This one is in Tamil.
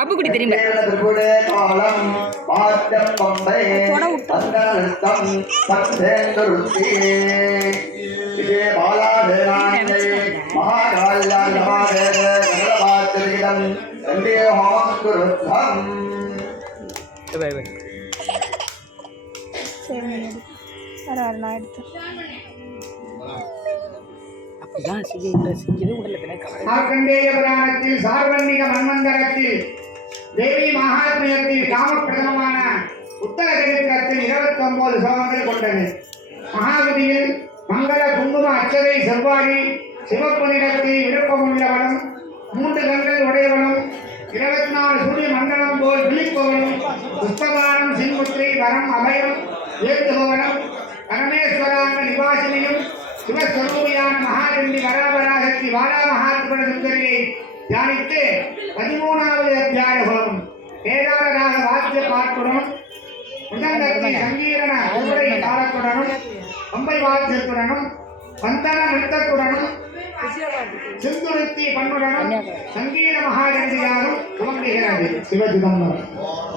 அப்புக்குடி தெரியுமா மார்க்கண்டேய புராணத்தில் சார்வர்ணிக மன்வந்தரத்தில் தேவி மகாத்மியத்தில் காமப்பிரதமான உத்தர சரித்திரத்தில் 29 ஸ்லோகங்கள் கொண்டது. மகாபதியில் மங்கள குங்கும அச்சதை செவ்வாழி சிவப்பு நிறத்தில் விருப்பமுள்ளவனும் 3 கண்கள் உடையவனும் 24 சூரிய மண்டலம் போல் விழிப்பவனும் புஷ்பபானம் சின்முத்திரை வரம் அபயம் ஏற்றுபவனும் பரமேஸ்வரான நிவாசினியும் சிவஸ்வரூபியான மகாநந்தி வராபராசக்தி வாலா மகாத்மன சுந்தரியை தியானித்து 13வது அத்தியாய ஹோமம் கேதாரராக வாத்திய பாட்டுடனும் முதங்கத்தில் சங்கீரண உருளை காலத்துடனும் பம்பை வாத்தியத்துடனும் வந்தன நிறுத்தத்துடனும் சிந்துருத்தி பண்ணுடனும் சங்கீர மகாநந்தியாலும் துவங்குகிறது. சிவஜிதம்